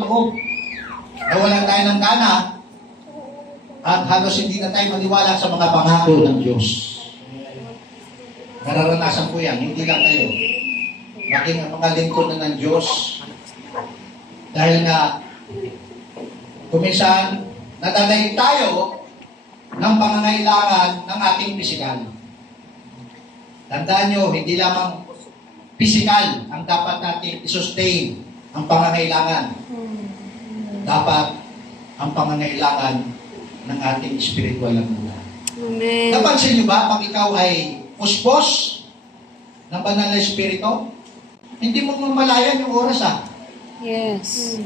loob. Nawalan tayo ng gana at halos hindi na tayo maniwala sa mga pangako ng Diyos. Nararanasan ko yan, hindi lang kayo. Maging ang mga lingkod na ng Diyos. Dahil nga, kuminsan, nadalay tayo ng pangangailangan ng ating pisikal. Tandaan nyo, hindi lamang pisikal ang dapat natin i-sustain ang pangangailangan. Dapat ang pangangailangan ng ating spiritual na buhay. Amen. Napansin nyo ba, pag ikaw ay puspos ng banal na espiritu, hindi mo mamalayan yung oras Yes.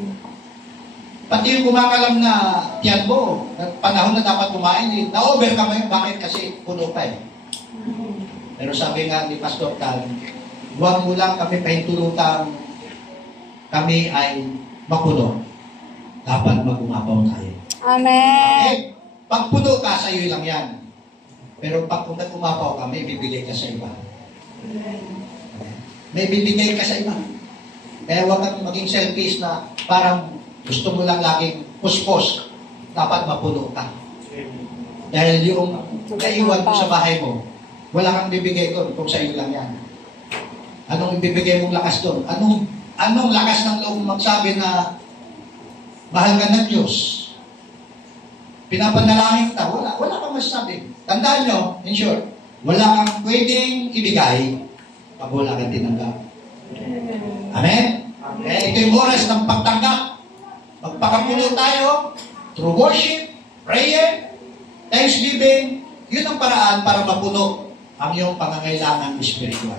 Pati yung kumakalam na tiyan mo, panahon na dapat kumain, na-over ka ngayon. Bakit? Kasi puno pa eh. Pero sabi nga ni Pastor Tal, huwag mo lang kami pahintulutan, kami ay mapuno. Dapat mag-umapaw tayo. Amen. Pag puno ka, sa iyo lang yan. Pero pag kung nag-umapaw ka, may bibigay ka sa iba. May bibigay ka sa iba. Kaya huwag kang maging selfish na parang gusto mo lang laging puspos. Dapat mapuno ka. Dahil yung naiwan mo sa bahay mo, wala kang bibigay doon kung sa iyo lang yan. Anong ibibigay mong lakas doon? Anong lakas ng loob magsabi na mahal ka ng Diyos? Pinapanalangin ka, wala kang masasabi. Tandaan nyo, in short, wala kang pwedeng ibigay pag wala kang tinanggap. Amen? Ito yung oras ng pagtanggap. Magpakapuno tayo through worship, prayer, thanksgiving. Yun ang paraan para mapuno ang iyong pangangailangan spiritual.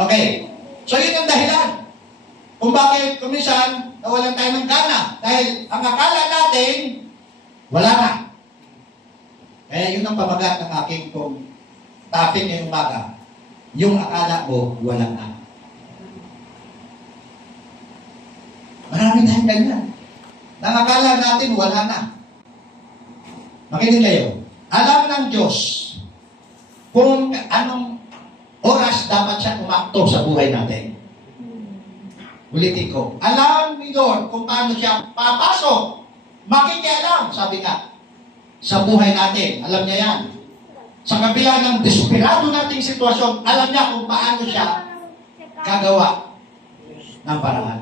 Okay. So yun ang dahilan kung bakit kuminsan nawalan tayo ng gana. Dahil ang akala natin wala na. Kaya yun ang pamagat ng aking topic ngayong umaga. Yung akala mo wala na. Marami tayong ganyan. Nakakala natin, wala na. Makinig kayo. Alam ng Diyos kung anong oras dapat siya umakto sa buhay natin. Ulitin ko. Alam ni Lord kung paano siya papasok. Makikialam, sabi nga, sa buhay natin. Alam niya yan. Sa kabila ng desperado nating sitwasyon, alam niya kung paano siya gagawa ng paraan.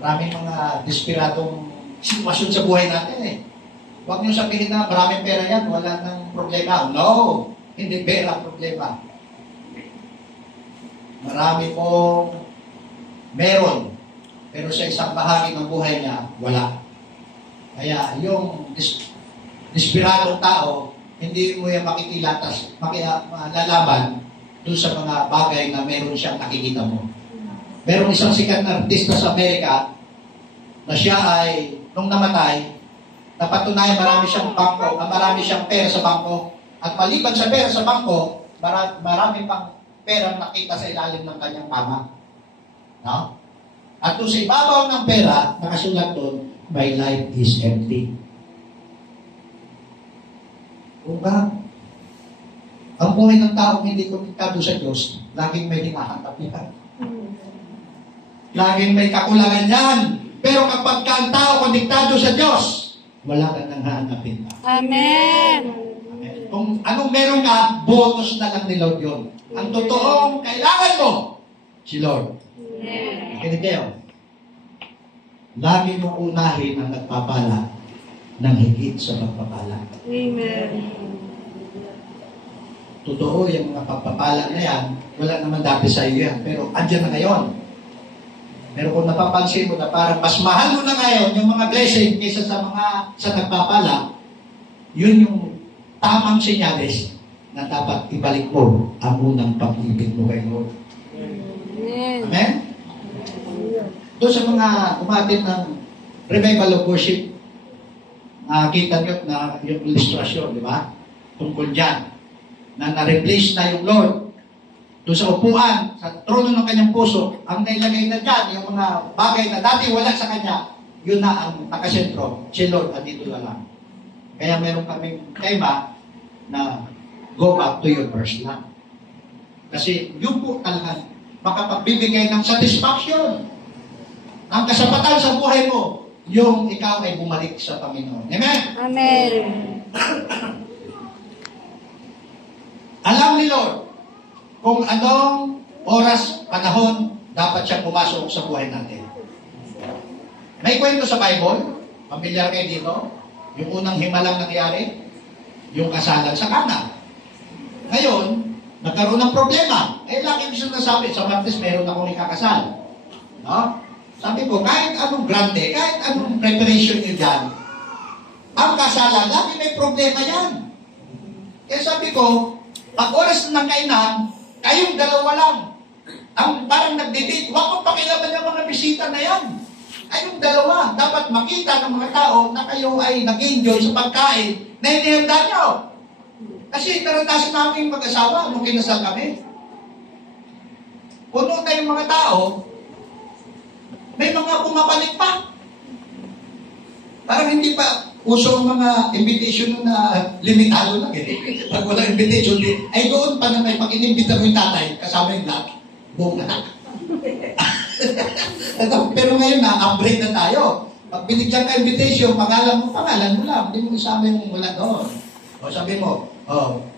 Maraming mga desperadong sitwasyon sa buhay natin eh. Huwag niyo sabihin na maraming pera yan, wala nang problema. No, hindi pera problema. Marami pong meron, pero sa isang bahagi ng buhay niya, wala. Kaya yung desperadong tao, hindi mo yan makikilatas, malalaban doon sa mga bagay na meron siyang nakikita mo. Meron isang sikat na artista sa Amerika na siya ay, nung namatay, napatunayan marami siyang bangko, marami siyang pera sa bangko. At maliban sa pera sa bangko, marami pang pera nakita sa ilalim ng kanyang kama. No? At doon sa ibabaw ng pera, nakasulat doon, my life is empty. Kung ba, ang buhay ng tao hindi konektado sa Diyos, laging may hinahanap yan. Laging may kakulangan yan. Pero kapag ka ang tao konektado sa Diyos, wala kang nang hahanapin. Amen. Amen. Kung anong meron ka, bonus na lang ni Lord yun. Ang totoong kailangan mo, si Lord. Kinig kayo. Lagi mo unahin ang nagpapala ng higit sa pagpapala. Amen. Totoo, yung mga pagpapala na yan, wala naman dati sa iyo yan. Pero andyan na ngayon. Pero kung napapansin mo na parang mas mahal mo na ngayon yung mga blessing kaysa sa nagpapala, yun yung tamang senyales na dapat ibalik mo ang unang pag-ibig mo kay Lord. Amen? Doon sa mga umatin ng revival of worship, nakakita nyo na yung ilustrasyon, di ba? Tungkol dyan, na na-replace na yung Lord doon sa upuan, sa trono ng kanyang puso, ang nailagay na dyan, yung mga bagay na dati wala sa kanya, yun na ang nakasentro, si Lord, andito na lang. Kaya meron kaming tema na go back to your first love. Kasi yun po talaga makapagbibigay ng satisfaction, ang kasapatan sa buhay mo, yung ikaw ay bumalik sa Panginoon. Amen? Amen. Alam ni Lord kung anong oras, panahon, dapat siyang pumasok sa buhay natin. May kwento sa Bible, pamilyar kayo dito, yung unang himalang nangyari, yung kasalan sa Kana. Ngayon, nagkaroon ng problema. Lagi ko sinasabi, sa Martes meron akong ikakasal. No? Sabi ko, kahit anong grande, kahit anong preparation nyo dyan, ang kasalan, lagi may problema yan. Kaya sabi ko, pag oras ng kainan, kayong dalawa lang. Ang parang nagdidate, huwag mo pakilaban yung mga bisita na yan. Kayong dalawa, dapat makita ng mga tao na kayo ay nag-enjoy sa pagkain na hinihanda nyo. Kasi karanasan namin mag-asawa nung kinasal kami. Puno na yung mga tao, may mga bumabalik pa. Parang hindi pa uso ang mga invitation na limitado lang eh. Pag walang invitation, ay doon pa na may pag-inimbita mo yung tatay, kasama yung lahat, buong lahat. Pero ngayon na, upgrade na tayo. Pag binigyan ka invitation, pangalan mo lang, hindi mo isama yung wala doon. O sabi mo,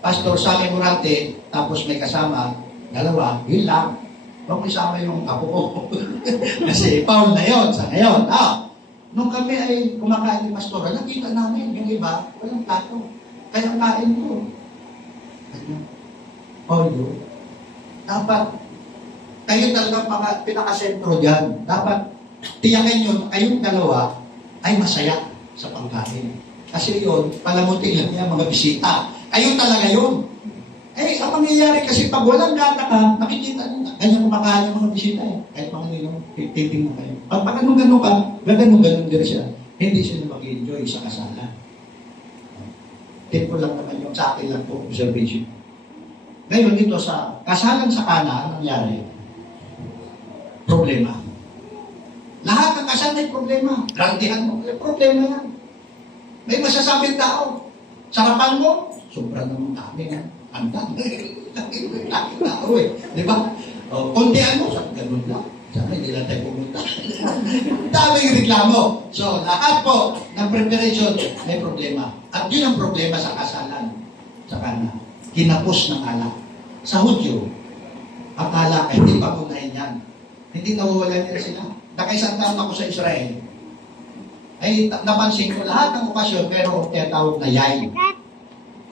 Pastor Sammy Morante, tapos may kasama, dalawa, yun lang. Huwag mo isama yung apo ko. Kasi Paul na yun, sa ngayon. Nung kami ay kumakain ni Pastor, nakita namin, yung iba, walang plato. Kaya kain ko. Paul, dapat, kayo talaga pinakasentro dyan. Dapat, tiyakin nyo, kayong dalawa ay masaya sa pagkain. Kasi yun, palamuti lang niya mga bisita. Kayo talaga yun. Ang mangyayari kasi pag walang data ka, nakikita nyo na, ganyan kumakain yung mga bisita eh. Kahit mga nilong, titing mo kayo. Pag anong-ganon ka, gaganong-ganon din siya. Hindi sila mag-enjoy sa kasalan. Tip ko lang naman yung sa akin lang po, observation. Ngayon dito sa kasalan sa Kana, anong nangyari? Problema. Lahat ng kasal may problema. Grantihan mo, may problema yan. May masasabing tao. Sarapan mo, sobrang naman kami yan. Anda. Laki tao eh. Di ba? Kondihan mo, sabi ganun lang. Sabi, hindi lang tayo pumunta. Daming reklamo. So, lahat po ng preparation may problema. At yun ang problema sa kasalan. Sa Kana. Kinapos ng alak. Sa Hudyo, ang alak ay hindi papunahin yan. Hindi nawawalan nila sila. Nakaisang taon ako sa Israel, ay napansin ko lahat ng okasyon, pero tinatawag na yain.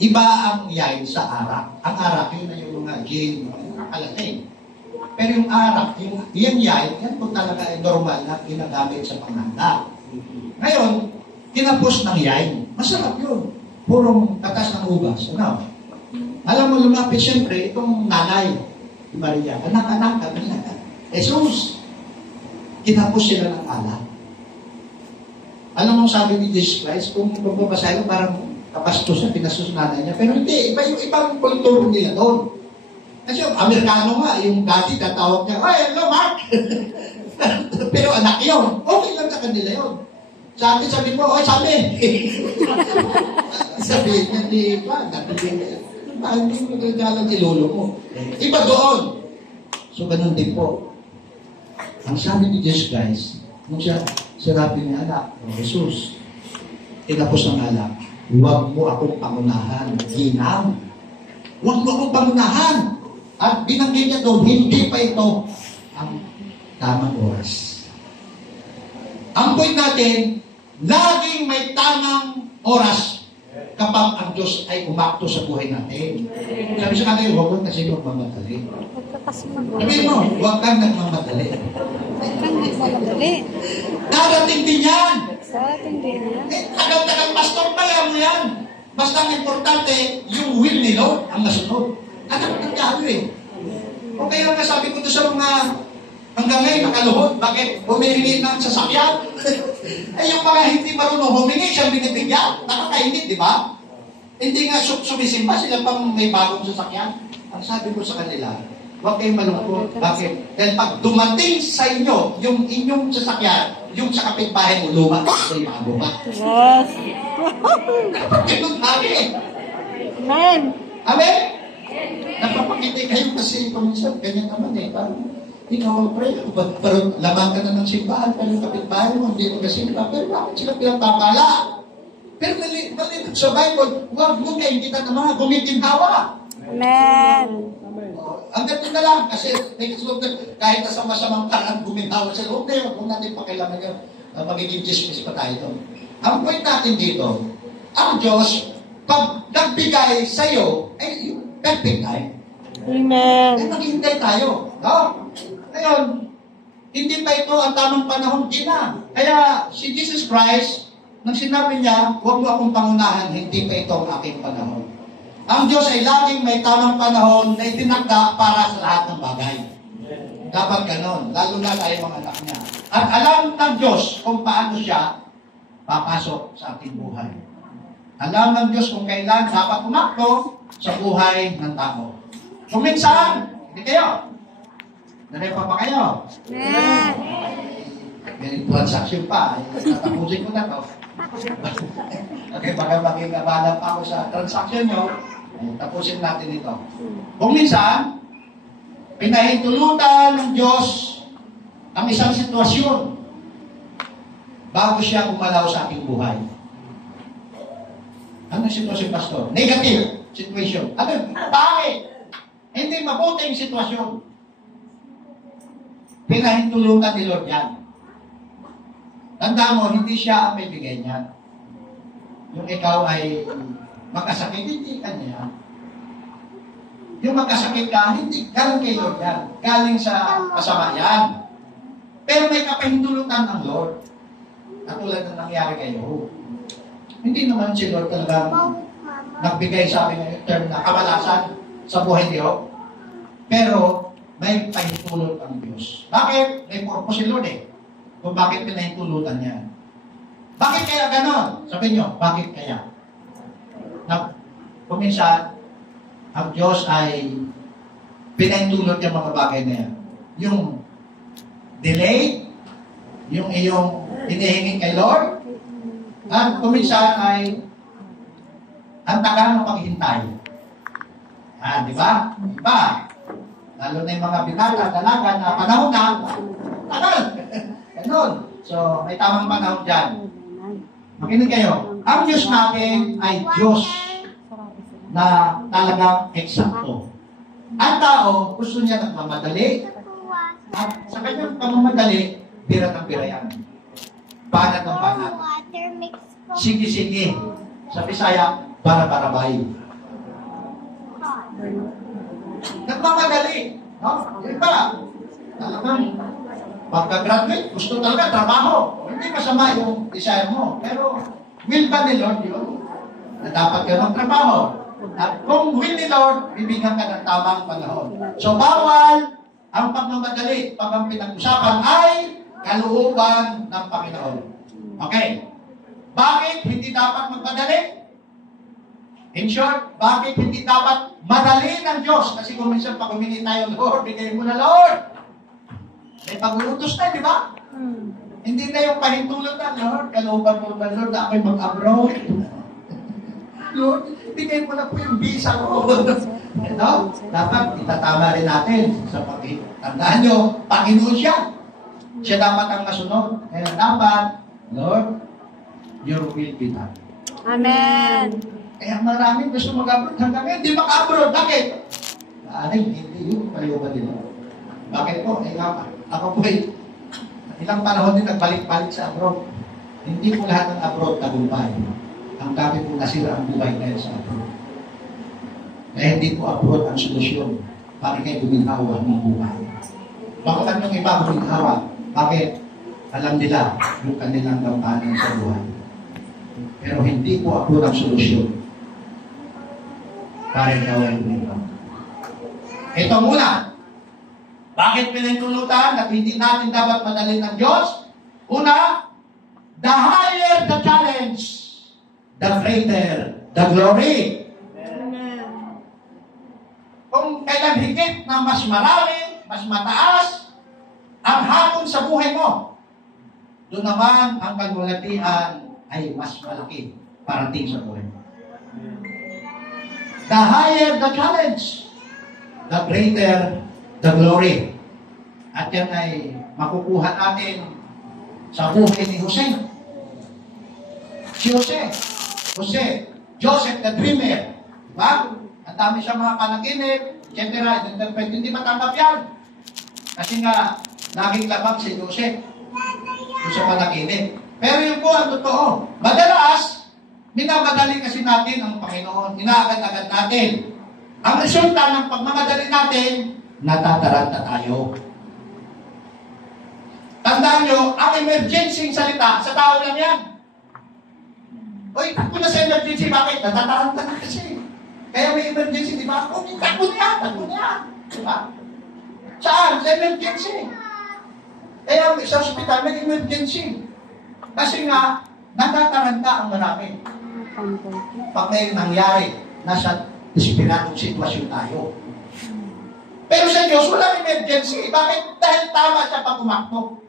Iba ang yain sa arak. Ang arak, yun na yung mga gin, mga kakalatay. Pero yung arak, yung yain, yan po talaga ay normal na ginagamit sa panghanda. Ngayon, kinapos ng yain. Masarap yun. Purong katas ng ubas. Ano? Alam mo, lumapit siyempre, itong nanay, Maria, anak-anak, Jesus, kinapos sila ng alak. Alam mo sabi ni Jesus Christ, kung magbabasahin, parang kapastos siya, pinastos nanay niya. Pero hindi, iba yung ibang kulturo nila doon. Kasi yung Amerikano nga, yung dati tatawag niya, "Ay, hello Mark!" Pero anak yun. Okay lang sa kanila yun. Sabi mo, "Oy, sabi!" Sabi niya, "Di ba? Hindi mo nagagalang ilolo mo." Iba doon. So, ganun din po. Ang sabi ni Jesus Christ, nung siya sirapin niya, "Anak, Jesus, tinapos ng alak, huwag mo akong pangunahan, ginang. Huwag mo akong pangunahan." At binanggit niya doon, hindi pa ito ang tamang oras. Ang point natin, laging may tamang oras kapag ang Diyos ay umakto sa buhay natin. Sabi sa kanila, huwag mo kasi magmamadali. Sabi mo, huwag kang nagmamadali. Darating din yan. Tagal-tagal pastor pa yan mo yan. Basta ang importante, yung will ni Lord ang nasunod. Anak ng kayo eh. O kaya nga sabi ko doon sa mga hanggang ngayon nakaluhod, bakit humihingi ng sasakyan? Yung mga hindi marunong humingi, siyang binibigyan. Nakakainit, di ba? Hindi nga sumisimba, sila pang may bagong sasakyan. Ang sabi ko sa kanila, huwag kayong malungkot. Bakit? Dahil pag dumating sa inyo, yung inyong sasakyan, yung sa kapitbahay mo, luma, ay bago pa. Yes. Ganun namin. Amen. Amen? Napapakita kayo kasi paminsan, ganyan naman eh. Parang pray, pero laman ka na ng simbahan, pero yung kapitbahay mo, hindi mo kasimba, pero bakit sila pinagpapala? Pero mali sa Bible, huwag mo kaingitan ng mga gumiginhawa. Amen. Ang ganito na lang, kasi kahit na sa masamang parang guminhawa sa loob na yun, kung natin pakilaman yun, magiging dismiss pa tayo doon. Ang point natin dito, ang Diyos, pag nagbigay sa'yo, ay perfect time. Amen. Ay maghihintay tayo. No? Ngayon, hindi pa ito ang tamang panahon, di na. Kaya si Jesus Christ, nang sinabi niya, huwag mo akong pangunahan, hindi pa ito ang aking panahon. Ang Diyos ay laging may tamang panahon na itinakda para sa lahat ng bagay. Dapat ganon, lalo na tayo mga anak niya. At alam ng Diyos kung paano siya papasok sa ating buhay. Alam ng Diyos kung kailan dapat umakto sa buhay ng tao. Kung minsan, hindi kayo. Narepa pa kayo. Amen. May transaction pa. Tatapusin ko na to. Okay, baka maging abala pa ako sa transaction nyo. Tapusin natin ito. Kung minsan, pinahintulutan ng Diyos ang isang sitwasyon bago siya gumalaw sa ating buhay. Ano yung sitwasyon, Pastor? Negative situation. Ano? Bakit? Hindi mabuting sitwasyon. Pinahintulutan ni Lord yan. Tanda mo, hindi siya ang may bigay niyan. Yung ikaw ay makasakit, hindi ka niya. Yung makasakit ka, hindi galing kay Lord yan. Galing sa kasama yan. Pero may kapahintulutan ng Lord. Katulad na nangyari kay Job. Hindi naman si Lord talagang nagbigay sa akin ng term na kamalasan sa buhay niyo. Pero may pahintulot ang Diyos. Bakit? May purpose si Lord eh. Kung bakit pinahintulutan niya. Bakit kaya ganon? Sabi niyo, bakit kaya? Kung minsan, ang Diyos ay pinahintulot yung mga bagay na yan. Yung delay, yung iyong hinihingi kay Lord, at kung minsan ay ang tagal ng paghintay. Di ba? Diba? Lalo na yung mga binata, dalaga na panahon na, tagal. Ganon. So, may tamang panahon dyan. Makinig kayo. Ang Diyos natin ay Diyos na talagang eksakto. Ang tao, gusto niya nagmamadali. At sa kanyang pamamadali, pira ng pira yan. Banat ng banat. Sige-sige. Sa Bisaya, bara-barabay. Nagmamadali. No? Iba. Talagang pagka-graduate, gusto talaga trabaho. Hindi masama yung desire mo. Pero, will ba ni Lord yun? Na dapat ka ng trabaho. At kung will ni Lord, bibigyan ka ng tamang panahon. So, bawal ang pagmamadali. Pag ang pinag-usapan ay kalooban ng Panginoon. Okay. Bakit hindi dapat magmadali? In short, bakit hindi dapat madali ng Diyos? Kasi kung minsan pag humingi tayo, Lord, bigay mo na, Lord. May pag-uutos na, di ba? Hindi na yung pahintulot na, Lord, kalooban mo na, Lord, na ako'y mag-abroad. Lord, bigay mo na po yung visa ko. Ito, dapat itatama rin natin sa pag-tandaan nyo, Panginoon siya. Siya dapat ang masunod. Kaya dapat, Lord, your will be done. Amen. Kaya maraming gusto mag-abroad. Hanggang ngayon, hindi maka-abroad. Bakit? Hindi yung paliwan nila. Bakit po? Ako po ilang panahon din nagbalik-balik sa abroad. Hindi po lahat ng abroad tagumpay. Ang dami po nasira ang buhay ngayon sa abroad. Kaya hindi po abroad ang solusyon para kayo guminhawa ng buhay. Bakit anong iba guminhawa? Bakit? Alam nila yung kanilang gampanan sa buhay. Pero hindi po abroad ang solusyon para gawin nito. Ito muna. Bakit pinahintulutan at hindi natin dapat madalin ng Diyos? Una, the higher the challenge, the greater the glory. Amen. Kung kailan higit na mas marami, mas mataas, ang hamon sa buhay mo, doon naman ang kalwalatian ay mas malaki parating sa buhay mo. The higher the challenge, the greater the glory. At yan ay makukuha natin sa buhay ni Jose. Si Jose, Joseph the Dreamer. Diba? Ang dami siya mga panaginip, etc. Interpret, hindi matanggap yan. Kasi nga, naging labag si Joseph doon sa panaginip. Pero yung po ang totoo. Madalas, minamadali kasi natin ang Panginoon. Inaagad-agad natin. Ang resulta ng pagmamadali natin, natataranta tayo. Tandaan nyo, ang emergency salita, sa tao lang yan. Uy, takbo na sa emergency, bakit? Natataranta na kasi. Kaya may emergency, di ba? Takbo niya. Diba? Saan? Sa emergency. Kaya sa hospital, may emergency. Kasi nga, natataranta ang marami. Pag may nangyari, nasa desperadong sitwasyon tayo. Pero sa Diyos, walang emergency. Bakit? Dahil tama siya pag umakbo.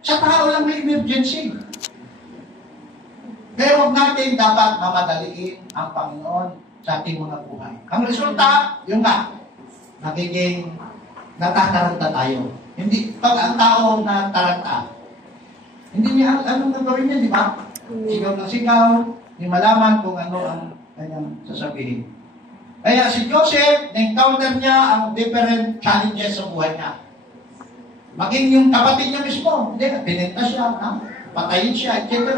Sa tao lang may emergency. Pero huwag natin dapat mamadaliin ang Panginoon sa ating mga buhay. Ang resulta, yun nga, nagiging natataranta tayo. Hindi, pag ang tao nataranta, hindi niya anong gagawin niya, di ba? Sigaw ng sigaw, hindi malaman kung ano ang kanyang sasabihin. Kaya si Joseph, na-encounter niya ang different challenges sa buhay niya. Maging yung kapatid niya mismo, hindi, binenta siya, patayin siya, etc.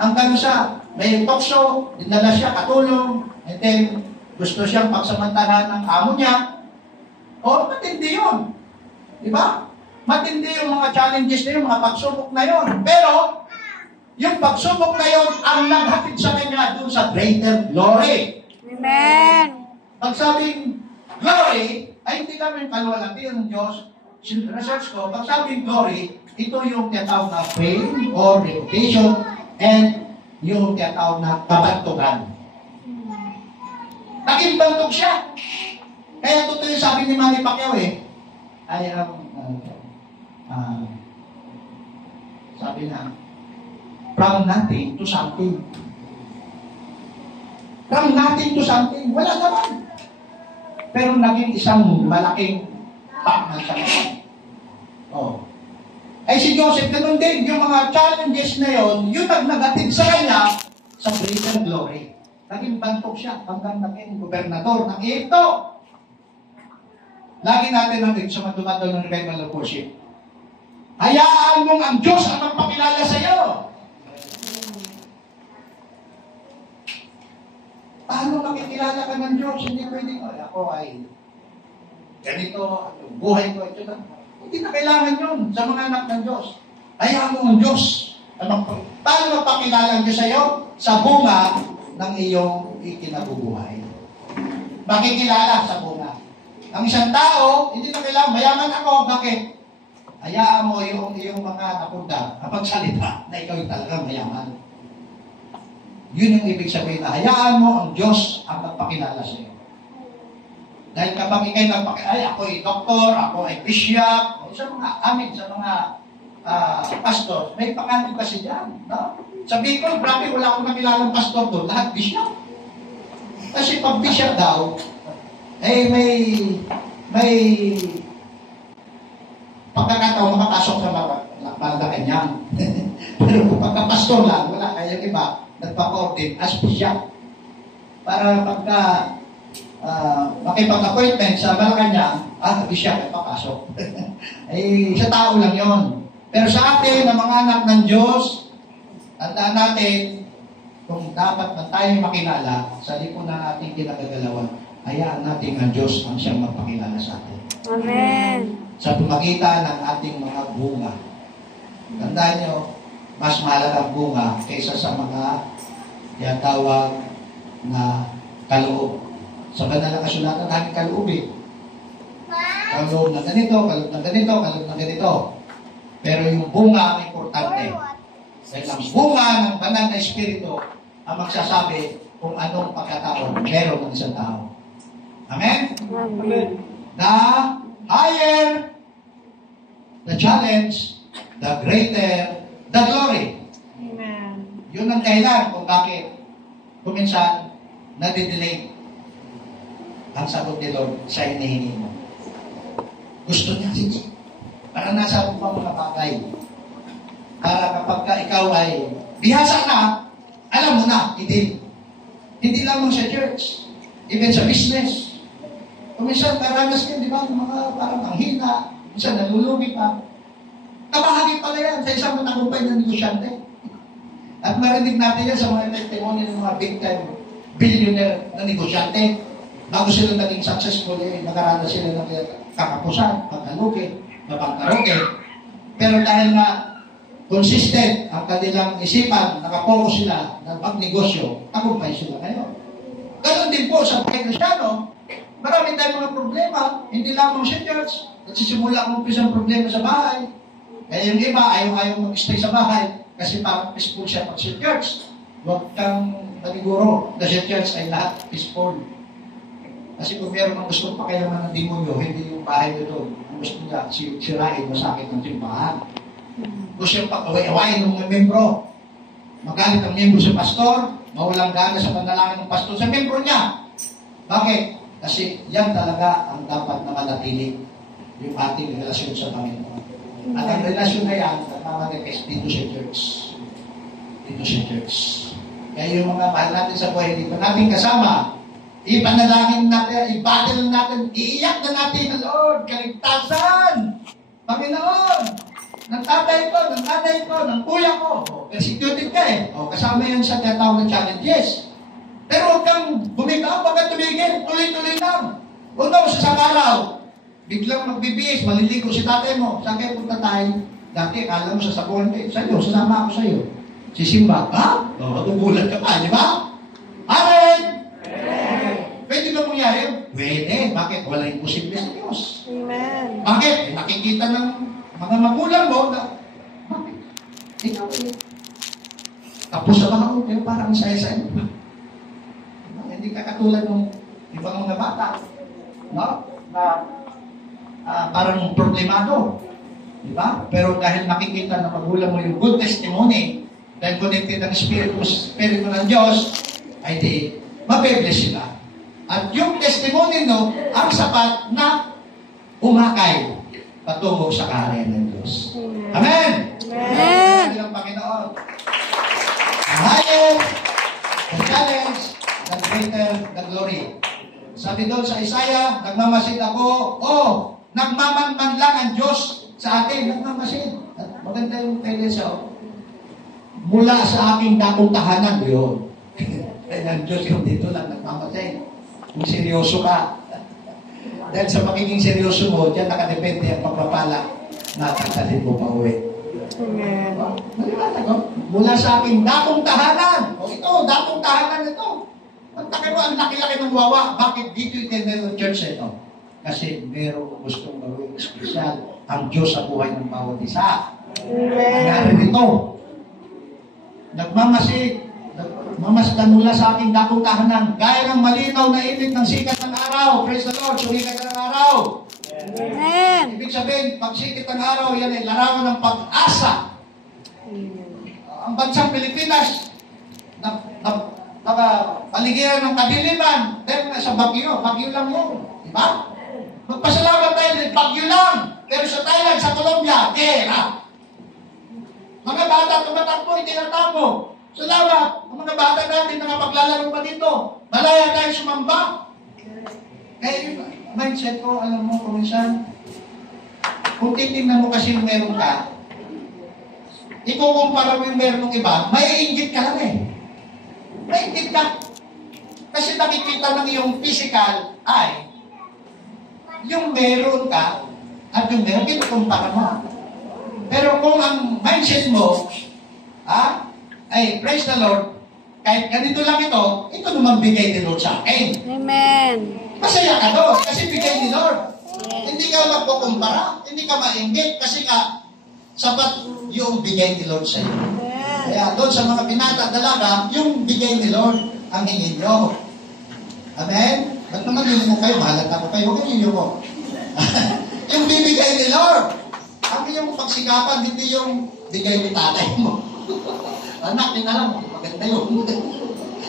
Hanggang sa may tukso, dinala siya katulong, and then gusto siyang pagsamantalahan ng amo niya. O, matindi yun. Di ba? Matindi yung mga challenges na yun, mga pagsubok na yun. Pero, yung pagsubok na yun, ang naghatid sa kanya doon sa greater glory. Amen. Pag sabing glory, ay hindi kami kaluwalhati ng Diyos. Research ko, pag sabing glory, ito yung tinatawag na fame or reputation and yung tinatawag na kabantugan. Naging bantog siya. Kaya totoo yung sabi ni Manny Pacquiao I am, sabi na, from nothing to something. From nothing to something. Wala naman. Pero naging isang malaking pakman sa kanya. Oh. Ay si Joseph, ganun din. Yung mga challenges na yon, yun ang nagatid sa kanya sa greater glory. Naging bantog siya hanggang naging gobernador ng ito. Lagi natin natin sa matumatol ng revival of worship. Hayaan mong ang Diyos ang magpakilala sa iyo. Paano makikilala ka ng Diyos? Hindi pwedeng, ako ay ganito, buhay ko, ito na. Hindi na kailangan yun sa mga anak ng Diyos. Hayaan mo ang Diyos. Paano magpakilala ang Diyos sa iyo? Sa bunga ng iyong ikinabubuhay. Makikilala sa bunga. Ang isang tao, hindi na kailangan, mayaman ako, bakit? Hayaan mo yung iyong mga napunta, kapag salita, na ikaw yung talagang mayaman. Yun yung ibig sabihin na hayaan mo ang Diyos ang magpakilala sa iyo. Dahil kapag ikay magpakilala, ay, ako ay doktor, ako ay bishop, sa mga amin, sa mga pastor, may pangalan kasi dyan. No? Sa Bicol, grabe, wala akong nakilalang pastor doon, lahat bishop. Kasi pag bishop daw, may pagkakataon makapasok sa Malacanang. Pero kung pagkapastor lang, wala kayang iba, nagpa-coordinate as bishop. Para pagka makipag-appointment sa Malacanang, bishop ay papasok. Sa tao lang yon. Pero sa atin, na mga anak ng Diyos, tandaan natin, kung dapat na tayo makilala sa lipunan nating kinagagalawan, hayaan natin ang Diyos ang siyang magpakilala sa atin. Amen. Sa pamagitan ng ating mga bunga. Tandaan nyo, mas mahalaga ang bunga kaysa sa mga tinatawag na kaloob. Sa banal na kasulatan, daming kaloob Kaloob ng ganito, kaloob ng ganito, kaloob ng ganito. Pero yung bunga ang importante. Dahil ang bunga ng banal na espiritu ang magsasabi kung anong pagkatao meron ng isang tao. Amen? Amen. The higher the challenge, the greater the glory. Amen. Yun ang dahilan kung bakit kuminsan nadidelay ang sagot ni Lord sa hinihingi mo. Gusto niya, sige. Para nasa pa mga bagay. Para kapag ka ikaw ay bihasa na, alam mo na, hindi lamang sa church, even sa business. Kung minsan, karanas ka, di ba, mga parang ang hina, minsan nalulugi pa. Kabahagi pala yan sa isang matagumpay na negosyante. At marinig natin yan sa mga testimony ng mga big-time billionaire na negosyante. Bago sila naging successful, nakaranas sila ng kakapusan, pagkalugi, mapagkaroke. Pero dahil na consistent ang kanilang isipan, nakapokus sila na magnegosyo, tagumpay sila ngayon. Ganon din po sa mga Kristyano, marami tayong mga problema, hindi lamang sa church, nagsisimula ang umpisa ng problema sa bahay. Kaya yung iba, ayaw mag-stay sa bahay, kasi parang peaceful siya pag sa church. Huwag kang maniguro na sa church ay lahat peaceful. Kasi kung meron ang gustong pakilaman ng demonyo, hindi yung bahay nyo doon. Ang gusto niya, sirain, masakit ng timbahan. Gusto yung pag-away-awayin ng mga membro. Magalit ang membro sa pastor, mawalang gana sa panalangin ng pastor sa membro niya. Bakit? Kasi yan talaga ang dapat na manatili yung ating relasyon sa Panginoon. At ang relasyon na yan, nagmamanifest dito sa church. Dito sa church. Kaya yung mga mahal natin sa buhay, dito natin kasama, ipanalangin natin, i-battle natin, iiyak na natin, Lord, kaligtasan! Panginoon! Ng tatay ko, ng nanay ko, ng kuya ko. Persecuted ka eh. Kasama yan sa tinatawag na challenges. Pero huwag kang bumigaw, huwag kang tumigil, tuloy-tuloy lang. Huwag mo sa isang araw, biglang magbibihis, maliligo si tatay mo. Saan kayo punta tayo? Dati, kala mo sa sabuhan kayo. Sa'yo, sasama ako sa'yo. Si Simba, ha? Magugulat ka pa, di ba? Amen! Pwede ba mangyari? Pwede. Bakit? Wala imposible sa Diyos. Amen. Bakit? Nakikita ng mga magulang mo na, bakit? Ikaw eh. Tapos sa mga kayo parang saya-saya. Hindi ka katulad ng ibang mga bata. No? Na parang problemado. Diba? Pero dahil nakikita na magulang mo yung good testimony, dahil connected ang Espiritu ng Diyos, ay di, mabibless sila. At yung testimony no, ang sapat na umakay patungo sa kaharian ng Diyos. Amen! Amen! Amen! Ang Panginoon. The highest, the challenge, the greater, the glory. Sabi doon sa Isaiah, nagmamasid ako, nagmamanman lang ang Diyos sa atin, nagmamasid. At maganda yung kailansa, mula sa aking dakong tahanan, yun. Kaya ang Diyos yung dito lang nagmamasid. Kung seryoso ka. Dahil sa magiging seryoso mo, diyan nakadepende ang pagpapala na tatalin mo pa uwi. Amen. Maliwanag ko. Mula sa aking dakong tahanan. Ito, dakong tahanan ito. Magtaka mo, ang laki-laki ng wawa. Bakit dito yung church ito? Kasi merong gustong gawin espesyal ang Diyos sa buhay ng bawat isa. Nangyari rito. Nagmamasdan mula sa aking dakong tahanan, gaya ng malinaw na init ng sikat ng araw. Praise the Lord, sumikat ng araw. Amen. Ibig sabihin, pag sikat ng araw, yan ay larawan ng pag-asa. Ang bansang Pilipinas, paligiran ng kadiliman, dahil sa bagyo lang yun. Diba? Magpasalamat tayo, bagyo lang. Pero sa Thailand, sa Colombia, gera. Mga bata tumatakbo, hindi natakbo. Salamat, ang mga bata natin nakapaglalaro pa dito. Malaya tayo sumamba. Kaya yung mindset ko, alam mo, kuminsan, kung titignan mo kasi yung meron ka, ikukumpara mo yung meron ng iba, may inggit ka lang eh. May inggit ka. Kasi nakikita ng iyong physical ay, yung meron ka, at yung meron, kinukumpara mo. Pero kung ang mindset mo, ay, praise the Lord, kahit ganito lang ito naman bigay ni Lord sa akin. Amen. Masaya ka doon, kasi bigay ni Lord. Hindi ka magkukumpara, hindi ka mainggit, kasi sapat yung bigay ni Lord sa iyo. Kaya doon sa mga binata at dalaga, yung bigay ni Lord ang hingin nyo. Amen? Ba't naman yun mo kayo? Mahalat ako kayo. Huwag yun mo. Yung bibigay ni Lord. Ang yung pagsikapan, hindi yung bigay ni tatay mo. Anak, yun na lang. Maganda yun.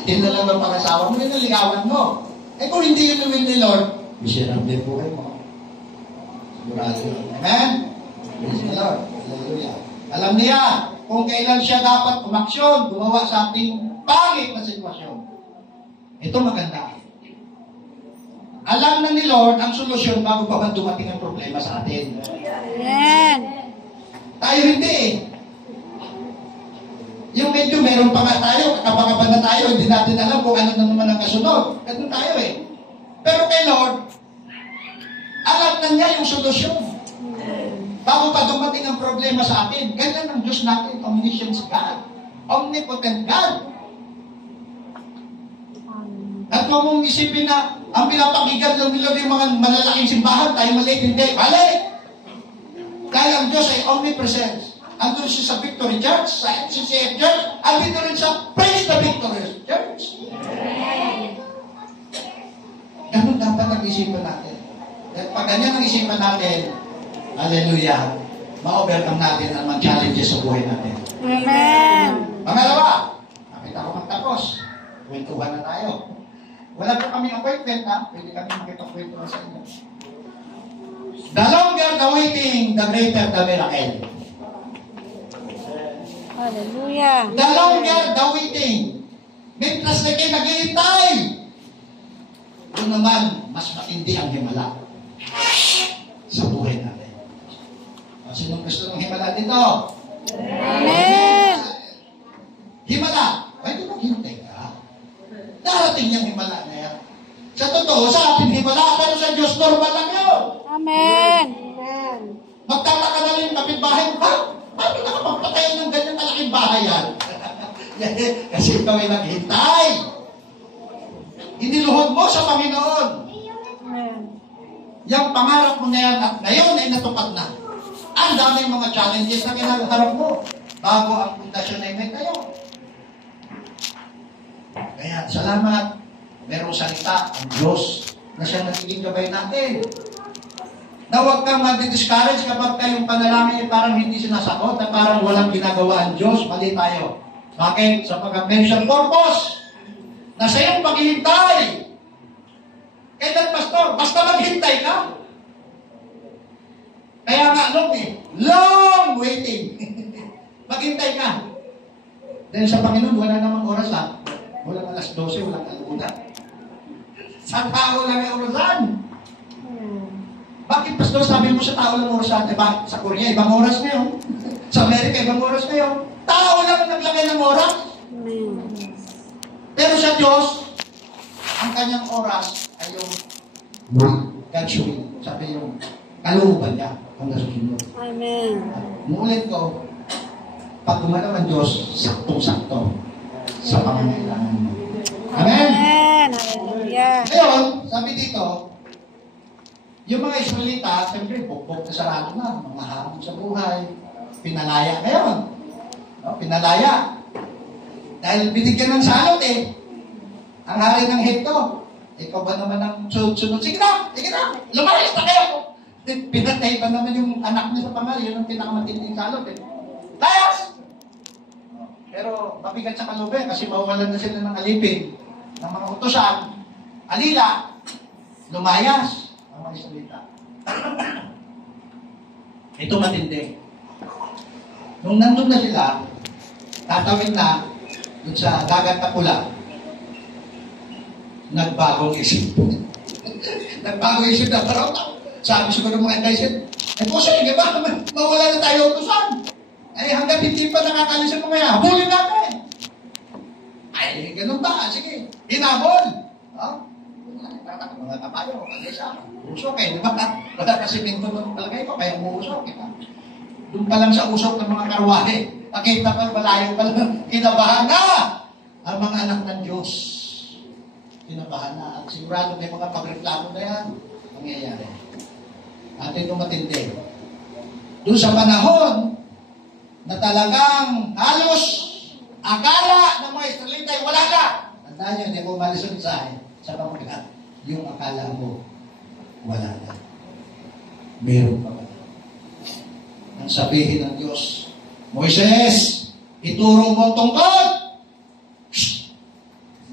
Yun na lang ng pangasawa mo. Yun naligawan mo. Kung hindi yun yung will ni Lord, miserable po kayo mo. Sigurado yun. Amen? Praise the Lord. Hallelujah. Alam niya kung kailan siya dapat umaksyon, gumawa sa ating pangit na sitwasyon. Ito maganda. Alam na ni Lord ang solusyon bago pa man dumating ang problema sa atin. Amen. Tayo hindi eh. Yung medyo meron pa nga tayo, kapag na tayo, hindi natin alam kung ano na naman ang kasunod. Ganun tayo eh. Pero kay Lord, alam na niya yung solusyon. Bago pa dumating ang problema sa atin. Ganyan ang Diyos natin, omniscient God. Omnipotent God. At kung mong isipin na ang pinapakinggan ng Lord yung mga malalaking simbahan, tayo maliit, hindi. Mali! Dahil ang Diyos ay omnipresence. Andun siya sa Victory Church, sa MCCF Church, andun rin sa Praise the Victory Church. Ganun dapat ang isipan natin. At pag ganyan ang isipan natin, hallelujah, ma-overcome natin ang mga challenges sa buhay natin. Amen. Pangalawa, nakita ko magtapos. Kwentuhan na tayo. Wala po kami appointment, ha? Pwede kami makipag-kwentuhan sa inyo. The longer the waiting, the greater the miracle. Hallelujah. The longer the waiting, mientras na kayo naghihintay, doon naman, mas matindi ang himala sa buhay natin. O, sinong gusto ng himala dito? Amen. Himala. Pwede maghintay ka. Darating niyang himala na yan. Sa totoo, sa atin himala, pero sa Diyos, normal lang yun. Amen. Magtataka na rin yung kapitbahay, ha? Paano nakapagpatayan ng ganyan kalaking bahay yan? Kasi ikaw ay naghintay. Iniluhod mo sa Panginoon. Amen. Yung pangarap mo na yan at ngayon ay natupad na. Ang daming mga challenges na kinaharap mo bago ang pundasyon ay may tayo. Kaya salamat, merong salita ang Diyos na siya nagiging gabay natin. Na huwag kang mag-discourage kapag kayong panalangin ay parang hindi sinasagot at parang walang ginagawa ang Diyos. Mali tayo. Bakit? Sa pag-mention purpose na sa iyong paghihintay. Kailan, Pastor? Basta maghintay ka. Kaya nga, long waiting. Maghintay ka. Dahil sa Panginoon, wala namang oras ha. Walang alas 12, walang aluna. Sa tao lang ang orasan. Bakit, Pastor, sabi mo sa tao lang orasan? Bakit sa Korea, ibang oras na yun. Sa Amerika, ibang oras na yun. Tao lang ang naglagay ng oras. Pero sa Diyos, ang kanyang oras ay yung God's will. Sabi yung kalooban niya ang nasusunod. Amen. Muulit ko, pag gumalaw ang Diyos, saktong-sakto sa pangangailangan mo. Amen? Amen. Hallelujah. Ngayon, sabi dito, yung mga Israelita, siyempre, bukbok na sarado na, mga hamon sa buhay, pinalaya ngayon. No, pinalaya. Dahil binigyan ng salot eh. Ang hari ng Hekto. Ikaw ba naman ang sunod? Sige na, lumayas na kayo. Pinatay pa naman yung anak niya sa pangal. Yun ang pinakamatinding salot eh. Layas! Pero mabigat sa kalubin kasi mawawalan na sila ng alipin ng mga utosan. Alila, lumayas ang mga Israelita. Ito matindi. Nung nandun na sila, tatawid na dun sa dagat na pula, nagbagong isip. Nagbagong isip na parang sabi siguro mga guys, puso, hindi ba? Mawala na tayo utusan. Ay, hanggang hindi pa nakakalis ang mga yan, habulin natin. Ay, ganun ba? Sige, hinabol. Mga kapayo, mag-isa. Usok eh, di ba? Wala kasi minto ng palagay ko, kaya uusok. Doon pa lang sa usok ng mga karwahe. Nakita pa, malayo pa lang. Kinabahan na ang mga anak ng Diyos. Kinabahan na. At sigurado may mga pagreklamo na yan. Mangyayari. Atin kung matindi. Doon sa panahon na talagang halos akala ng mga Israelita ay wala na. Tandaan nyo, hindi ko umalis ang mensahe sa pamagat. Yung akala mo, wala na. Meron pa ba? Nang sabihin ng Diyos, Moises, ituro mo ang tungkod.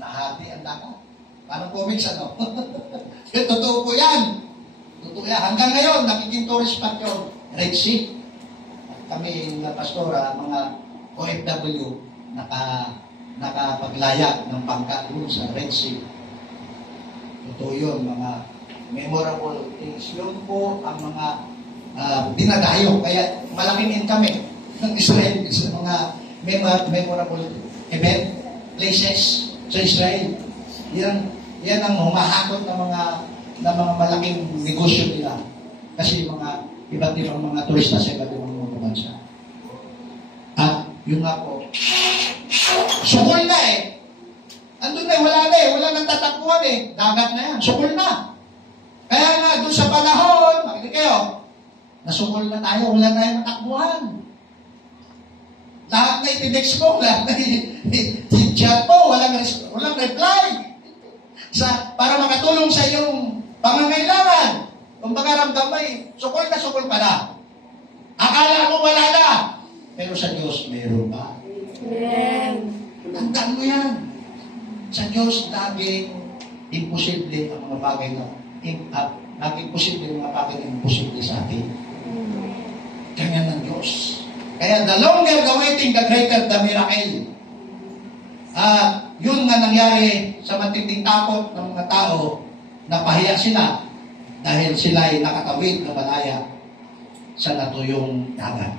Nahati ang dagat. Parang comics, ano? Totoo po yan. Totoo yan. Hanggang ngayon, nakikita tourist spot yun. Red Sea. Kami na pastora, mga OFW, nakapaglaya ng bangka doon sa Red Sea. Ito yun, mga memorable things. Yun po ang mga dinadayo. Kaya malaking income ng Israel sa mga memorable event, places sa Israel. Yan ang humahakot ng mga malaking negosyo nila. Kasi mga iba't ibang mga turista sa iba't ibang mga bansa. At yun nga po, sukol na andun na wala nang tatakbuhan dagat na yan, sukol na. Kaya nga, doon sa panahon, makinig kayo, nasukol na tayo, wala na yung matakbuhan. Lahat na itinext mo, lahat na i-chat mo, walang reply. Para makatulong sa iyong pangangailangan. Kung pagkaramdam mo sukol pa na. Akala mo wala na. Pero sa Diyos, meron pa. Amen. Tandaan mo yan. Sa Diyos, laging imposible ang mga bagay na laging posible ang mga bagay na imposible sa atin. Ganyan ng Diyos. Kaya the longer the waiting, the greater the miracle. Yun nga nangyari sa matinding takot ng mga tao, napahiya sila dahil sila ay nakatawid na malaya sa natuyong dagat.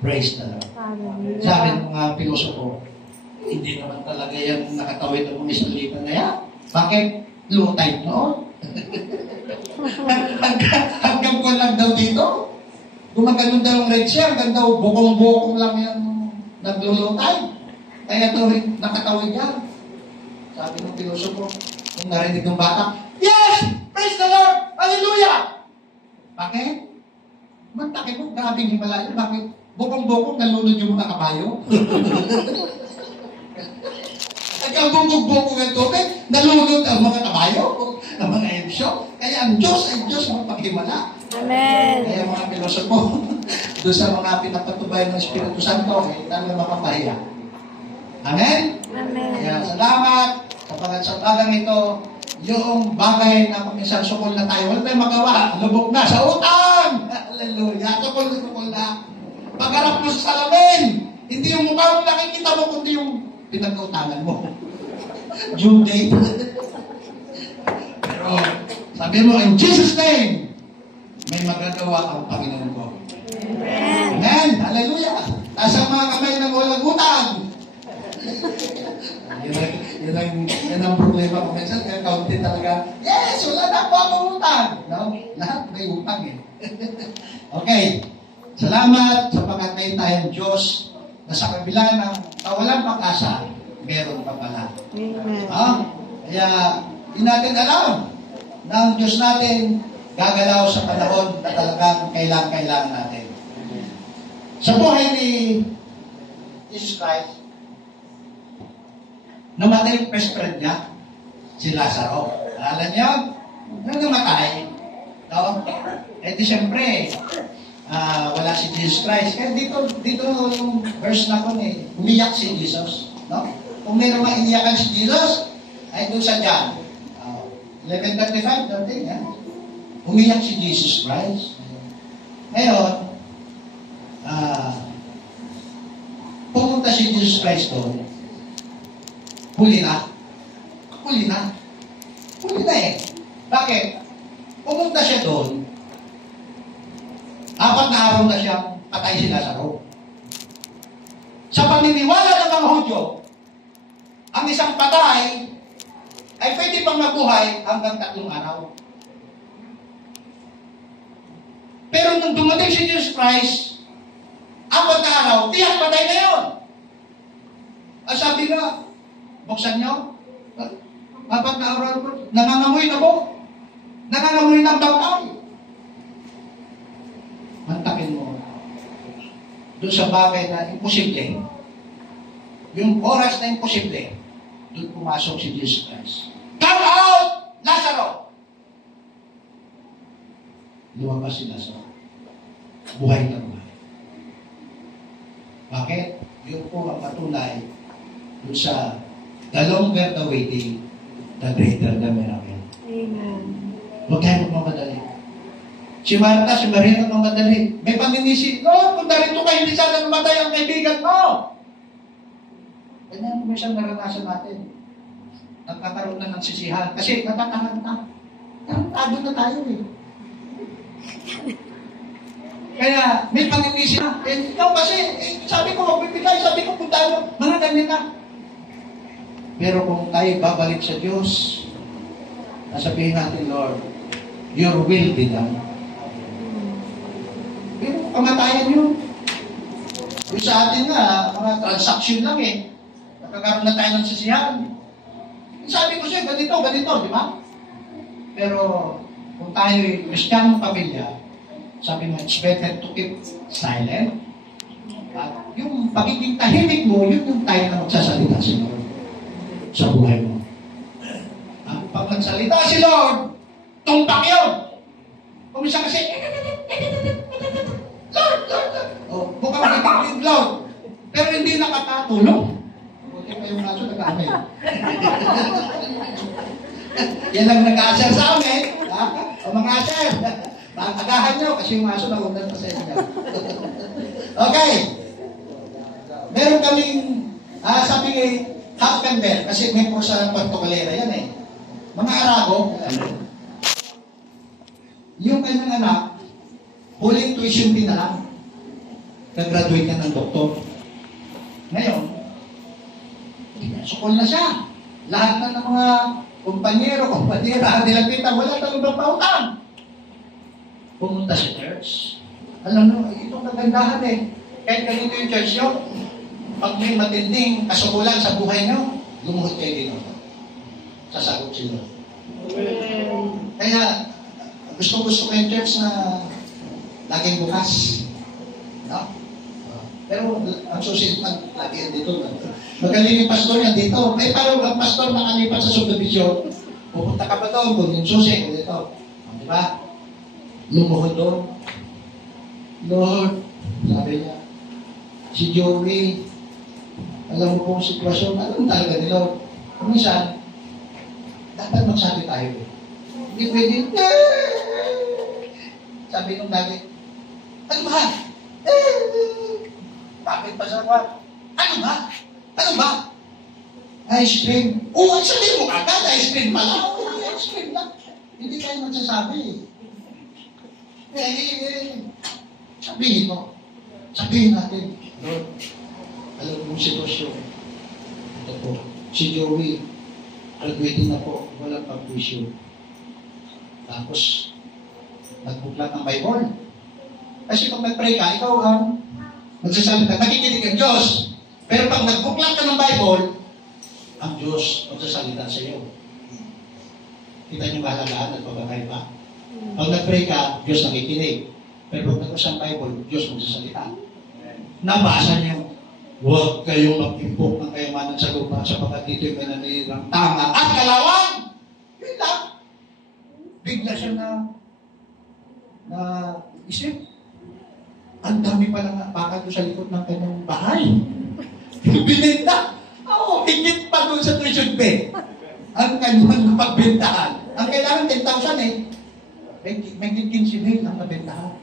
Praise the Lord. Sa akin mga pilosopo, hindi naman talaga yan nakatawid ng mga Israelita na yan. Bakit? Low tide noon. hanggang ko lang daw dito. Gumaganon daw ang Red Sea, hanggang daw bukong-bukong lang yan naglo-low tide. Kaya ito rin nakatawid yan. Sabi ng pilosopo, kung narinig ng bata, yes! Praise the Lord! Hallelujah! Bakit? Mantakit mo, grabing Himalaya. Bakit? Bukong-bukong nalunod yung mga kabayo. Hanggang bukong-bukong ng tubig, nalunod ang mga kabayo, ang mga ensyo. Kaya ang Diyos ay Diyos ng paghimala. Amen. Kaya mga pilosopo, doon sa mga pinapatubayan ng Espiritu Santo, ay talaga makapahiya. Amen? Amen. Kaya salamat sapagat sa talang ito, yung bagay na kuminsan sukol na tayo, wala tayong magawa, lubog na sa utang! Hallelujah! Sukol na. Pagharap mo sa salamin, hindi yung mukha mo nakikita mo, kundi yung pinag-utangan mo. Due date. Pero, sabi mo, in Jesus' name, may magagawa ang Panginoon ko. Amen. Amen! Hallelujah! Nasa mga kamay ng walang utang. Yan ang problema ko. Minsan, kaya kaunti talaga, yes, wala na ako ang utang. No? Lahat may utang Okay. Salamat sapagat may tayong Diyos na sa kabila ng kawalan pag-asa, meron pa pala. Amen. Kaya, hindi natin alam na ang Diyos natin gagalaw sa panahon na talagang kailangan natin. Sa buhay ni Jesus Christ, namatay yung best friend niya, si Lazaro. Alam niyo? Nung namatay, no? Di siyempre, wala si Jesus Christ. Kaya dito yung verse na ko umiyak si Jesus. No? Kung mayroong maiiyakan si Jesus, ay doon sa John. 11:35, dating, umiyak si Jesus Christ. Ngayon, pumunta si Jesus Christ doon. Huli na Bakit? Pumunta siya doon, 4 na araw na siyang patay si Lazaro. Sa paniniwala ng mga Hudyo, ang isang patay ay pwede pang mabuhay hanggang 3 araw. Pero nung dumating si Jesus Christ, 4 na araw, tiyak patay na yun. Ang sabi nga, buksan nyo, 4 na araw, nangangamoy na po. Nangangamoy ng bangkay. Mantakin mo. Doon sa bagay na imposible, yung oras na imposible, doon pumasok si Jesus Christ. Come out, Lazaro! Lumabas si Lazaro. Buhay na buhay. Bakit? Yun po ang patunay doon sa the longer the waiting, the greater the miracle. Amen. Huwag tayo magmamadali. Si Marta, si Maria ng Magdalene, may paninisi, Lord, kung narito ka, hindi sana namatay ang kaibigan mo. Ganyan, minsan naranasan natin. Nagkakaroon na ng sisihan. Kasi natatangan na. Tarantado na tayo eh. Kaya may paninisi na. Eh, ikaw kasi, sabi ko, magbibigay, sabi ko, kung tayo, mga ganyan na. Pero kung tayo babalik sa Diyos, nasabihin natin, Lord, your will be done. Pero kamatayan yun. Yung sa atin nga, mga transaction lang eh. Nakakaroon na tayo ng sisihan. Sabi ko siya, ganito, di ba? Pero kung tayo Kristiyanong pamilya, sabi mo, it's better to keep silent. At yung pagiging tahimik mo, yun yung tayo na magsasalita si Lord sa buhay mo. At pag nagsalita si Lord, tumpak yun. Kumisa kasi, Lord, Lord, Lord. Oh, mukhang nagiging Lord. Pero hindi nakakatulong. Buti pa yung naso nag-aamay. Yan lang nag-aasar sa amin. O mga asar. Agahan nyo kasi yung aso na undan pa sa inyo. Okay. Meron kaming, sabi ni Halfenberg, kasi may po sa Puerto Galera yan eh. Mga Arabo, yung kanyang anak, huling tuition fee na lang. Nag-graduate na ng doktor. Ngayon, sukol na siya. Lahat na ng mga kumpanyera, nilapitan, wala talagang pautang. Pumunta sa church. Alam mo, itong kagandahan eh. Kahit ganito yung church nyo, pag may matinding kasukulan sa buhay nyo, lumuhod kayo din ako. Sasagot sila. Kaya, gusto ko yung church na laging bukas. No? Pero ang susunod lagi yan dito. Magaling yung pastor yan dito. Eh, parang ang pastor nakalipat sa subdivision. Pupunta ka pa doon kung yung susunod dito. Di ba? Lumuhod doon. Lord, sabi niya, si Joey, alam mo kung sitwasyon, alam talaga ni Lord. Kung minsan, dapat magsabi tayo. Hindi pwede, sabi nung dati, ano ba? Bakit pa sa kwa? Ano ba? Ano ba? Ice cream. Oo, sabihin mo agad, ice cream pala. Ice cream lang. Hindi tayo magsasabi. Sabihin mo. Sabihin natin, Lord, alam mo yung sitwasyon. Ito po, si Joey, graduating na po, walang pag-issue. Tapos, nagbuklat ng Bible. Kasi kung nag-pray ka, ikaw ang magsasalita, nakikinig ang Diyos. Pero pag nagbuklat ka ng Bible, ang Diyos magsasalita sa iyo. Kita niyo mahalagaan at pagkakaiba. Pag nag-pray ka, Diyos nakikinig. Pero pag nagbasa ng Bible, Diyos magsasalita. Nabasa niyo, huwag kayong mag-impok ng kayamanan sa lupa sapagkat dito'y may nanirang tama at kalawang. Yun lang. Bigla siya na isip. Ang dami pa lang bakal doon sa likod ng kanyang bahay. Bininda. Oo, higit pa doon sa tuition fee. Ang kanyang pagbentahan. Ang kailangan 10,000 eh. May 15,000 ang nabentahan.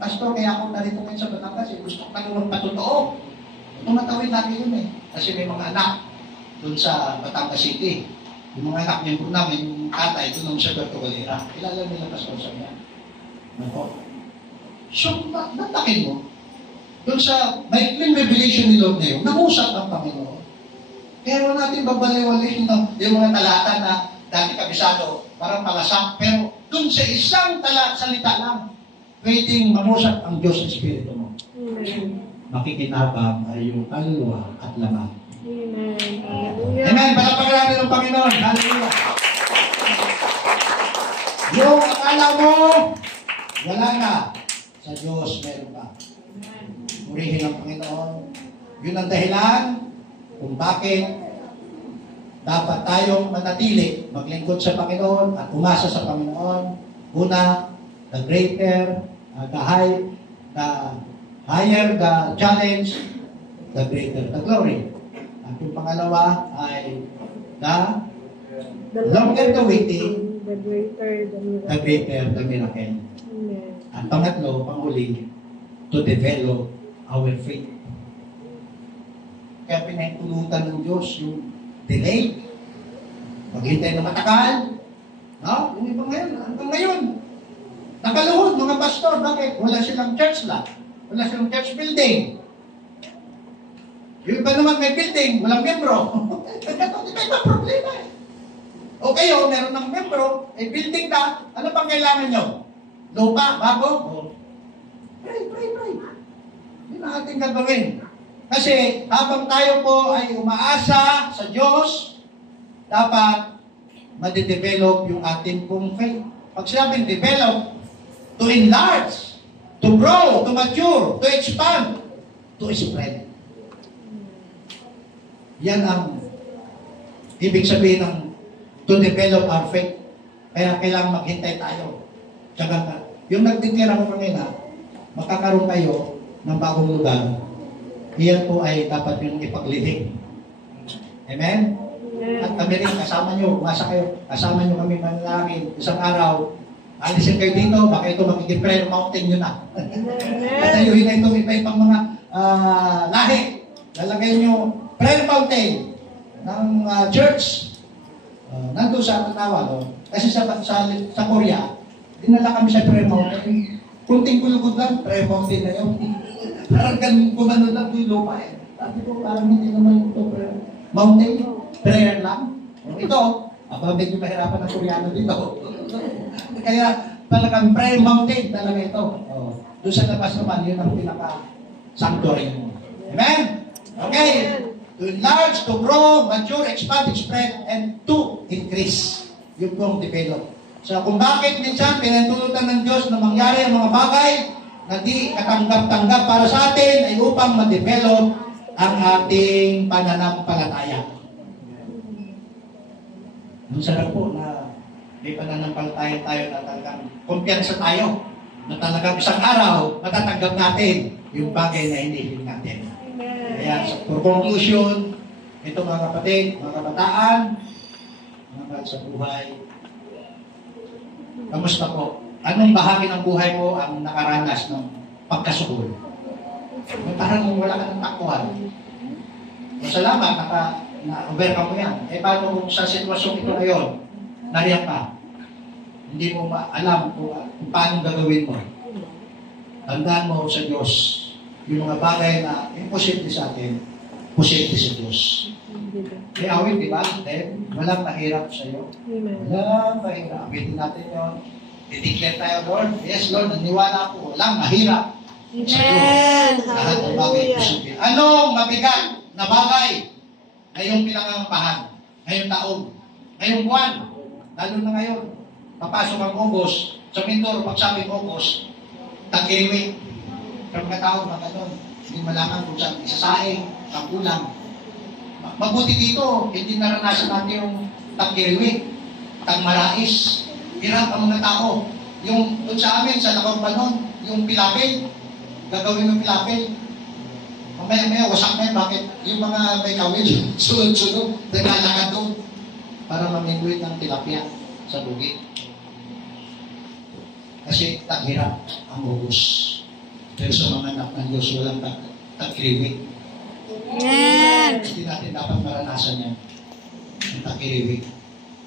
Pastor, kaya ako narito ngayon sa Batangas eh. Gusto ko tanong patotoo. Tumatawid natin yun eh. Kasi may mga anak doon sa Batangas City. Yung mga anak niya namin, yung tatay, doon sa Puerto Galera. Kilala nila pastor sa niya. Ako. So, natakin mo, doon sa maikling revelation ni Lord na yun, nangusap ang Panginoon. Pero natin babaliwalin yung mga talata na dati kabisado, parang palasak, pero doon sa isang salita lang, pwedeng mangusap ang Diyos sa Espiritu mo. Makikinabang ay yung kaluluwa at laman. Amen. Palapakan natin ng Panginoon. Hallelujah. Yung akala mo, wala na. Sa Diyos, meron ka. Purihin ang Panginoon. Yun ang dahilan kung bakit dapat tayong manatili, maglingkod sa Panginoon at umasa sa Panginoon. Una, the greater, the higher the challenge, the greater the glory. At yung pangalawa ay the longer the waiting, the greater the miracle. Ang pangatlo, panghuli, to develop our faith. Kaya pinahintulutan ng Diyos yung delay. Maghintay na matagal. No? Yung iba ngayon, hanggang ngayon. Nakaluhod, mga pastor. Bakit? Wala silang church lot. Wala silang church building. Yung iba naman may building, walang membro. Hindi ba problema eh. O kayo, meron ng membro, eh building na, ano pang kailangan nyo? Lupa, bago? Pray. Yun ang ating gagawin. Kasi habang tayo po ay umaasa sa Diyos, dapat madidevelop yung ating pong faith. Pag sinabing develop, to enlarge, to grow, to mature, to expand, to spread. Yan ang ibig sabihin ng to develop our faith. Kaya kailangan maghintay tayo. Tsaka, yung nag-declare ako kanina, makakaroon kayo ng bagong lugar. Iyan po ay dapat yung ipaglihim. Amen? At kami rin, kasama nyo, umasa kayo, kasama nyo kami manalangin. Isang araw, alisin kayo dito, baka ito magiging prayer mountain nyo na. At ayuhin na itong iba-ibang mga lahi. Lalagay nyo prayer mountain ng church. Nandun sa Tatawa, no? Kasi sa Korea, dinala kami sa prayer mountain. Kunting kulugod lang, prayer mountain na yun. Parang ganun kumano lang yung lupa eh. Sabi ko, parang hindi naman ito prayer mountain, prayer lang. Ito, medyo mahirapan ng Koreano dito. Kaya talagang prayer mountain talaga ito. Doon sa labas naman, yun ang pinaka-sanctuary mo. Amen? Okay. To enlarge, to grow, mature, expand, spread, and to increase. Yung pong develop. So kung bakit minsan pinatulutan ng Diyos na mangyari ang mga bagay na di katanggap-tanggap para sa atin ay upang ma-develop ang ating pananampalataya. Ang sarap po na may pananampalataya tayo na talagang kumpiyansa tayo na talagang isang araw matatanggap natin yung bagay na hinihiling natin. Kaya for conclusion, ito mga kapatid, mga kabataan, mga mahal sa buhay, kamusta po? Anong bahagi ng buhay mo ang nakaranas ng pagkasukol? Parang wala ka ng takbuhan. Salamat, na-overcome mo yan. Eh, paano kung sa sitwasyong ito ngayon, nariyan ka? Hindi mo alam kung paano gagawin mo. Tandaan mo sa Diyos, yung mga bagay na imposible sa atin, posible sa Diyos. May awit, di ba? Walang mahirap sa iyo. Walang mahirap. Awitin natin yun. I-declare tayo, Lord. Yes, Lord, naniwala ako. Walang mahirap sa iyo. Lahat ng bagay posible. Anong mabigat na bagay ngayong pinangangampahan, ngayong taon, ngayong buwan, lalo na ngayon, papasok ang August, sa Mindoro, pagsabing August, tag-iwi. Sa mga tao, mga ganun, hindi malaman kung saan isasaing, tagkulang. Mabuti dito, hindi naranasan natin yung tag-iwi, tag-marais, hirap ang mga tao. Yung doon sa amin, sa Lacombanon, yung pilapil, gagawin ng pilapil. Mamaya-maya, wasak na yun. Bakit? Yung mga may kawil, sunod-sunod, naglalakad doon para mamingwit ng tilapia sa bukid. Kasi taghirap ang ubus. Pero sa mga anak ng Diyos, walang tag-iriwik. Hindi natin dapat maranasan yan. Ang tag-iriwik.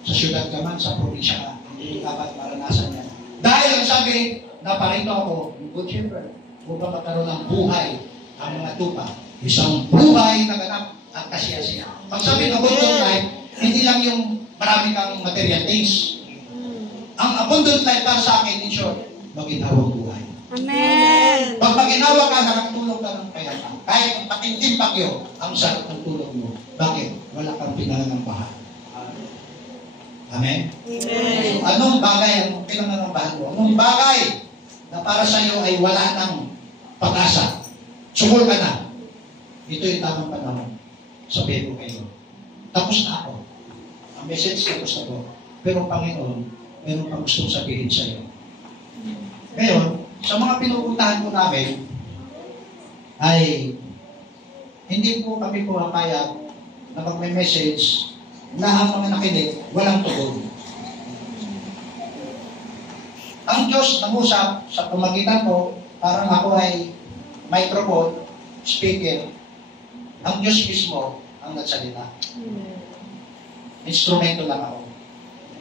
Sa syudad ka man, sa probinsya ka, hindi dapat maranasan yan. Dahil ang sabi, naparito ako, yung good shepherd, upang magkaroon ng buhay ang mga tupa. Isang buhay na ganap at kasiyasiya. Pag sabi ng abundant life, hindi lang yung marami kang material things. Ang abundant life para sa akin, in short, maginhawang buhay. Amen. Pag maginawa ka, nakatulong ka ng kailangan. Kahit patinding bagyo, ang sarap ng tulong mo. Bakit? Wala kang pinangangampahan. Amen? Amen. Anong bagay ang pinangangampahan mo? Anong bagay na para sa iyo ay wala ng pag-asa? Sumul ka na. Ito yung tamang panahon. Sabihin ko kayo. Tapos na ako. Ang message tapos na ko. Pero Panginoon, meron pang gustong sabihin sa iyo. Ngayon, sa mga pinupuntahan ko namin, ay hindi po kami pumapayag na pag may message na ang mga nakinig, walang tugon. Ang Diyos nangusap sa pamagitan ko, parang ako ay microphone, speaker. Ang Diyos mismo ang nagsalita. Instrumento lang ako.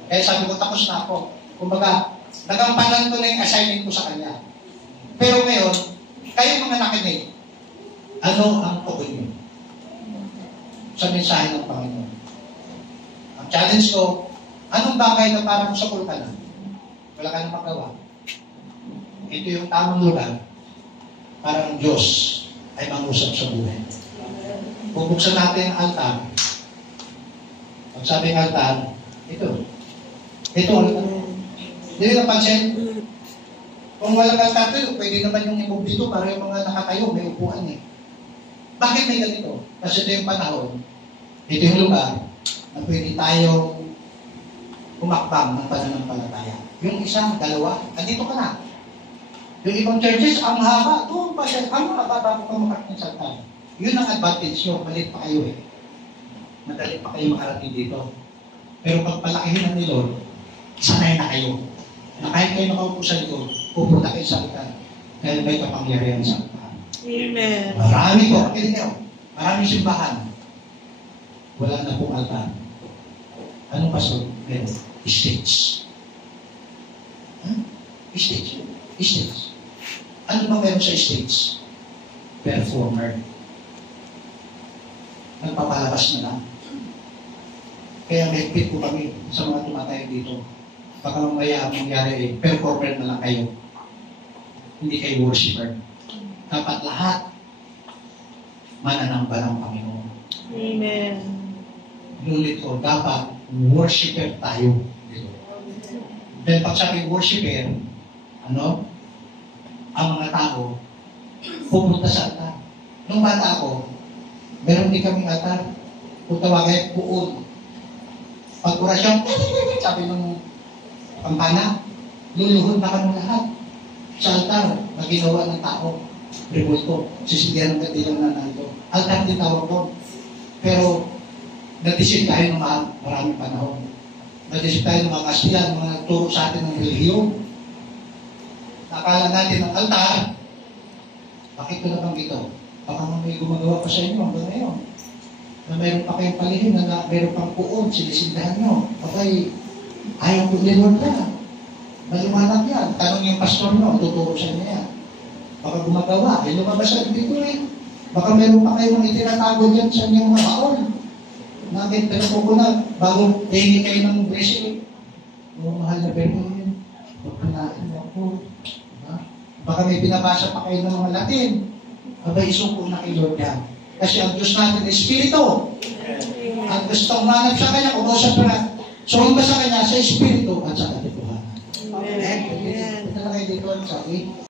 Kaya sabi ko, tapos na ako. Kumbaga, nagampanan ko na yung assignment ko sa Kanya. Pero ngayon, kayo mga nakinig, ano ang tukoy niyo sa mensahe ng Panginoon? Ang challenge ko, anong bagay na parang sakol ka na? Wala ka na magawa. Ito yung tamang lugar para ang Diyos ay mangusap sa buhay. Bubuksan natin ang altar. Pag sabi ng altar, ito. Ito, altar. Hindi nyo napansin? Kung walang altar dito, pwede naman yung imove dito para yung mga nakatayo, may upuan eh. Bakit may ganito? Kasi ito yung panahon, ito yung lugar na pwede tayong umakbang ng pananampalataya. Yung isa, dalawa, andito ka na. Yung ibang churches, ang haba, doon pa siya, ang haba bago ka makarating sa altar. Yun ang advantage nyo, malit pa kayo eh. Madali pa kayo makarating dito. Pero pag palakihin ng ni Lord, sanay na kayo. Na kahit kayo nakaupo sa likod, pupunta kayo sa altar. Dahil may kapangyarihan sa altar. Amen. Marami po, kinig nyo, maraming simbahan. Wala na pong altar. Anong pasok? Meron. Stage. Stage. Stage. Ano ba meron sa stage? Performer. Nagpapalabas na lang. Kaya may higpit po kami sa mga tumatayo dito. Baka mamaya ang mangyari eh, performer na lang kayo. Hindi kayo worshiper. Dapat lahat mananamba ng Panginoon. Amen. Nulit ko, dapat worshiper tayo. Dahil pag sabi worshiper, ang mga tao, pupunta sa altar. Nung bata ako, meron din kaming altar. Kung tawagay, puon. Pag orasyon, sabi ng kampana, luluhod na kami lahat sa altar na ginawa ng tao. Revolto, sisigyan ng katilang na nando. Altar din tawag doon. Pero, natisip tayo ng maraming panahon. Natisip tayo ng mga Kastilan, mga nagturo sa atin ng relihiyon. Nakala natin ang altar. Bakit ko na bang ito? Baka may gumagawa pa sa inyo hanggang ngayon. Na mayroon pa kayong palihim, na mayroon pang puon, sinisindahan nyo. Okay, ayaw ko ni Lord na. Maliwanag yan. Tanong yung pastor nyo, tuturo sa inyo yan. Baka gumagawa, eh lumabas na dito eh. Baka mayroon pa kayong itinatago dyan sa inyong mga baon. Namin, pero ko na, bago tingin kayo ng blessing, mahal na Berlin, pagpanain mo ako. Baka may pinabasa pa kayo ng mga Latin. Abay, isuko na kay Lord yan. Kasi ang Diyos natin ay Espiritu. Ang gustong manap sa Kanya, kumusap na. Sumamba sa Kanya sa Espiritu at sa katotohanan. Amen. Ito na kayo dito, sabi.